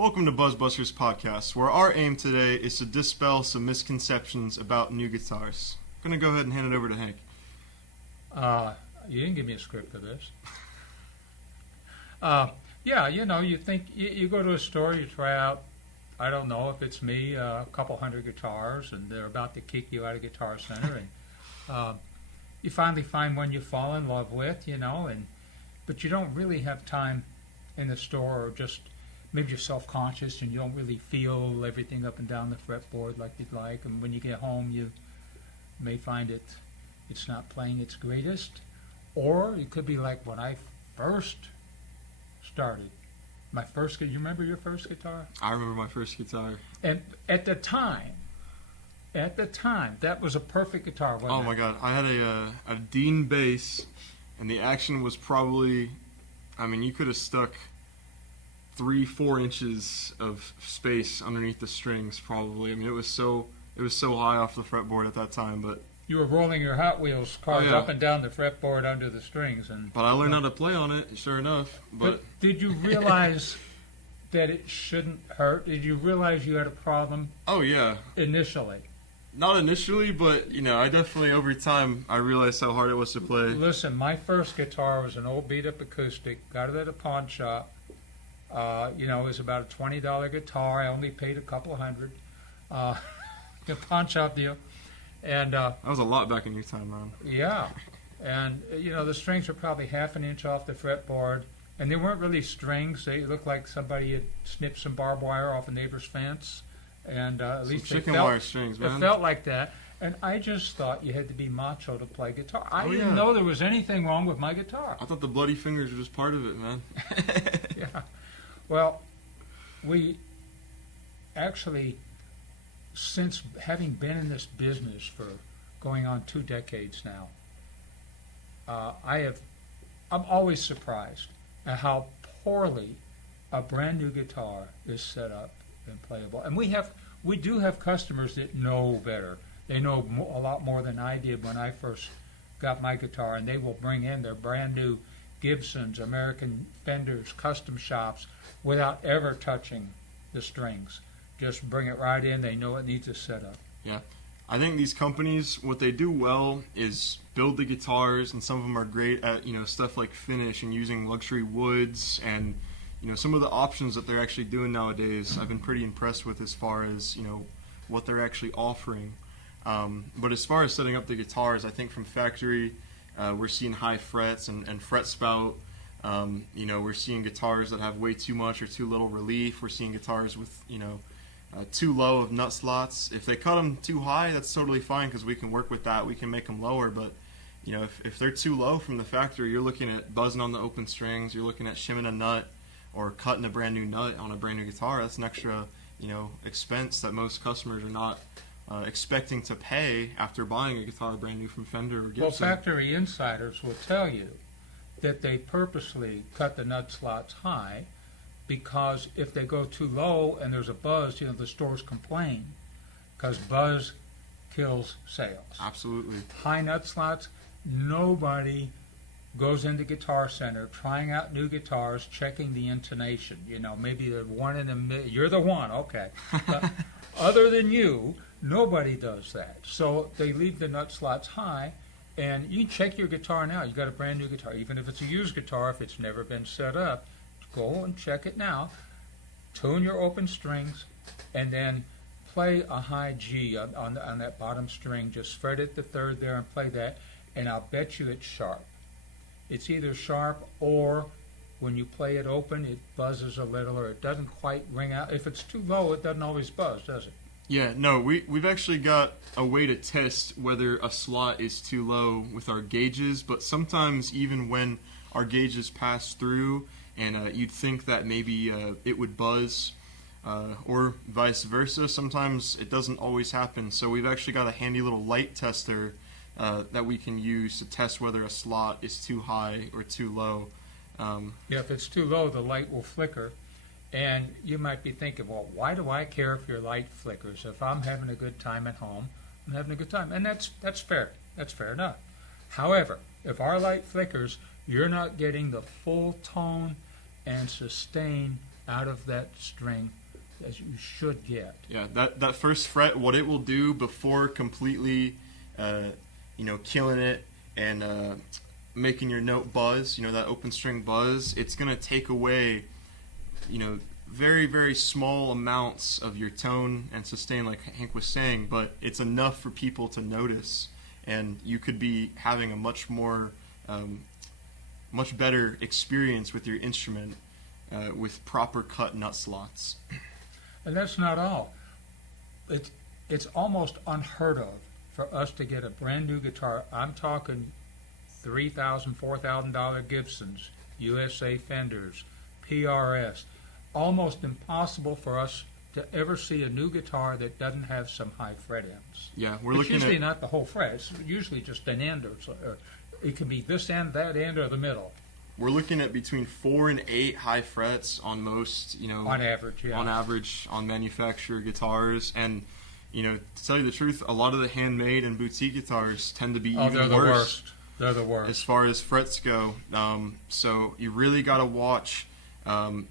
Welcome to Buzzbusters Podcast, where our aim today is to dispel some misconceptions about new guitars. I'm going to go ahead and hand it over to Hank. You didn't give me a script for this. You think you go to a store, you try out, I don't know if it's me, a couple hundred guitars, and they're about to kick you out of Guitar Center, and you finally find one you fall in love with, but you don't really have time in the store, or just maybe you're self-conscious and you don't really feel everything up and down the fretboard like you'd like, and when you get home you may find it's not playing its greatest. Or it could be like when I first started. You remember your first guitar? I remember my first guitar. And at the time, that was a perfect guitar, wasn't it? Oh my God, I had a Dean bass, and the action was probably, you could have stuck 3-4 inches of space underneath the strings probably. It was so high off the fretboard at that time, but you were rolling your Hot Wheels cars up and down the fretboard under the strings, but I learned how to play on it, sure enough. But did you realize that it shouldn't hurt? Did you realize you had a problem? Oh yeah. Initially. Not initially, but I definitely over time I realized how hard it was to play. Listen, my first guitar was an old beat-up acoustic. Got it at a pawn shop. It was about a $20 guitar. I only paid a couple hundred. The pawn shop deal. And that was a lot back in your time, man. Yeah, and the strings were probably half an inch off the fretboard, and they weren't really strings. They looked like somebody had snipped some barbed wire off a neighbor's fence, and at least chicken wire strings, man. It felt like that. And I just thought you had to be macho to play guitar. I didn't know there was anything wrong with my guitar. I thought the bloody fingers were just part of it, man. Yeah. Well, we actually, since having been in this business for going on 2 decades now, I'm always surprised at how poorly a brand new guitar is set up and playable. And we do have customers that know better. They know a lot more than I did when I first got my guitar, and they will bring in their brand new Gibsons, American Fenders, custom shops without ever touching the strings. Just bring it right in. They know it needs a setup. Yeah. I think these companies, what they do well is build the guitars, and some of them are great at, stuff like finish and using luxury woods, and, some of the options that they're actually doing nowadays, I've been pretty impressed with as far as, what they're actually offering. But as far as setting up the guitars, I think from factory, we're seeing high frets and fret spout. We're seeing guitars that have way too much or too little relief. We're seeing guitars with, too low of nut slots. If they cut them too high, that's totally fine because we can work with that. We can make them lower, but if they're too low from the factory, you're looking at buzzing on the open strings. You're looking at shimming a nut or cutting a brand new nut on a brand new guitar. That's an extra expense that most customers are not expecting to pay after buying a guitar brand new from Fender or Gibson. Well, factory insiders will tell you that they purposely cut the nut slots high, because if they go too low and there's a buzz, the stores complain, because buzz kills sales. Absolutely. High nut slots, nobody goes into Guitar Center trying out new guitars, checking the intonation. Maybe the one in the middle, you're the one, okay. But other than you, nobody does that. So they leave the nut slots high, and you can check your guitar now. You got a brand new guitar, even if it's a used guitar, if it's never been set up. Go and check it now. Tune your open strings, and then play a high G on that bottom string. Just fret it the third there and play that, and I'll bet you it's sharp. It's either sharp, or when you play it open, it buzzes a little, or it doesn't quite ring out. If it's too low, it doesn't always buzz, does it? Yeah, no, we've actually got a way to test whether a slot is too low with our gauges, but sometimes even when our gauges pass through, and you'd think that maybe it would buzz, or vice versa. Sometimes it doesn't always happen. So we've actually got a handy little light tester that we can use to test whether a slot is too high or too low. If it's too low, the light will flicker. And you might be thinking, well, why do I care if your light flickers? If I'm having a good time at home, I'm having a good time. And that's fair. That's fair enough. However, if our light flickers, you're not getting the full tone and sustain out of that string as you should get. Yeah, that first fret, what it will do before completely, killing it and making your note buzz, that open string buzz, it's going to take away, very, very small amounts of your tone and sustain, like Hank was saying, but it's enough for people to notice, and you could be having a much better experience with your instrument with proper cut nut slots. And that's not all. It's almost unheard of for us to get a brand new guitar. I'm talking $3,000, $4,000 Gibsons, USA Fenders, PRS. Almost impossible for us to ever see a new guitar that doesn't have some high fret ends. Yeah, It's usually not the whole fret. It's usually just an end, or it can be this end, that end, or the middle. We're looking at between 4 and 8 high frets on most, On average, yeah. on average on manufacturer guitars. And, to tell you the truth, a lot of the handmade and boutique guitars tend to be even they're the worse. worst. They're the worst. As far as frets go. So you really got to watch.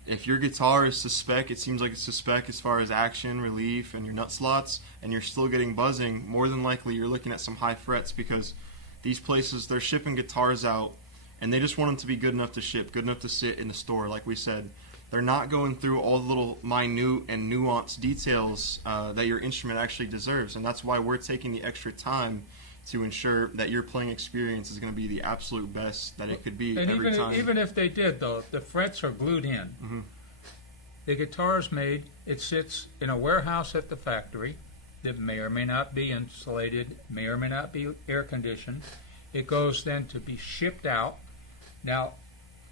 If your guitar is to spec, it seems like it's to spec as far as action, relief, and your nut slots, and you're still getting buzzing, more than likely you're looking at some high frets, because these places, they're shipping guitars out, and they just want them to be good enough to ship, good enough to sit in the store, like we said. They're not going through all the little minute and nuanced details that your instrument actually deserves, and that's why we're taking the extra time to ensure that your playing experience is going to be the absolute best that it could be And every time. even if they did, though, the frets are glued in. Mhm. The guitar is made, it sits in a warehouse at the factory that may or may not be insulated, may or may not be air conditioned. It goes then to be shipped out. Now,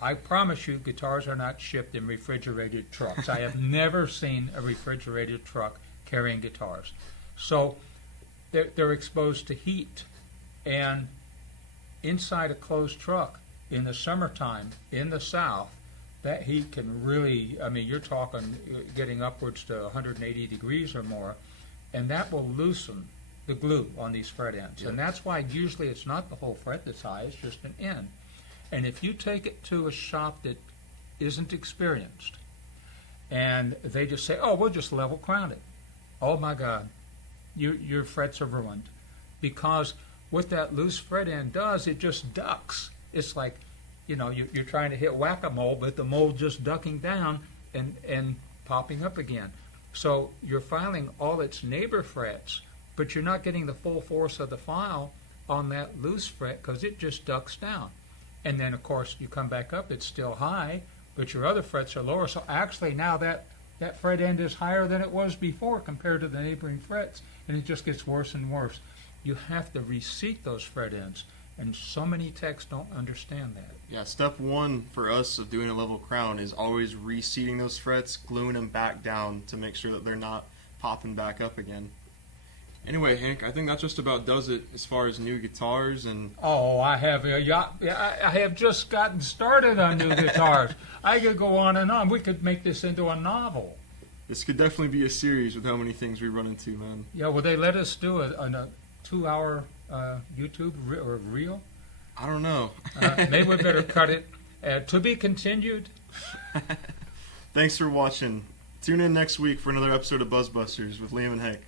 I promise you, guitars are not shipped in refrigerated trucks. I have never seen a refrigerated truck carrying guitars. So they're exposed to heat. And inside a closed truck in the summertime in the South, that heat can really, you're talking getting upwards to 180 degrees or more, and that will loosen the glue on these fret ends. Yeah. And that's why usually it's not the whole fret that's high, it's just an end. And if you take it to a shop that isn't experienced, and they just say, oh, we'll just level crown it. Oh my God, your frets are ruined. Because what that loose fret end does, it just ducks. It's like, you're trying to hit whack-a-mole, but the mole just ducking down and popping up again. So you're filing all its neighbor frets, but you're not getting the full force of the file on that loose fret because it just ducks down. And then, of course, you come back up, it's still high, but your other frets are lower. So actually now that fret end is higher than it was before compared to the neighboring frets, and it just gets worse and worse. You have to reseat those fret ends, and so many techs don't understand that. Yeah, step one for us of doing a level crown is always reseating those frets, gluing them back down to make sure that they're not popping back up again. Anyway, Hank, I think that just about does it as far as new guitars. And Oh, I have just gotten started on new guitars. I could go on and on. We could make this into a novel. this could definitely be a series with how many things we run into, man. Yeah, will they let us do a 2-hour YouTube or reel? I don't know. Maybe we better cut it. To be continued. Thanks for watching. Tune in next week for another episode of Buzzbusters with Liam and Hank.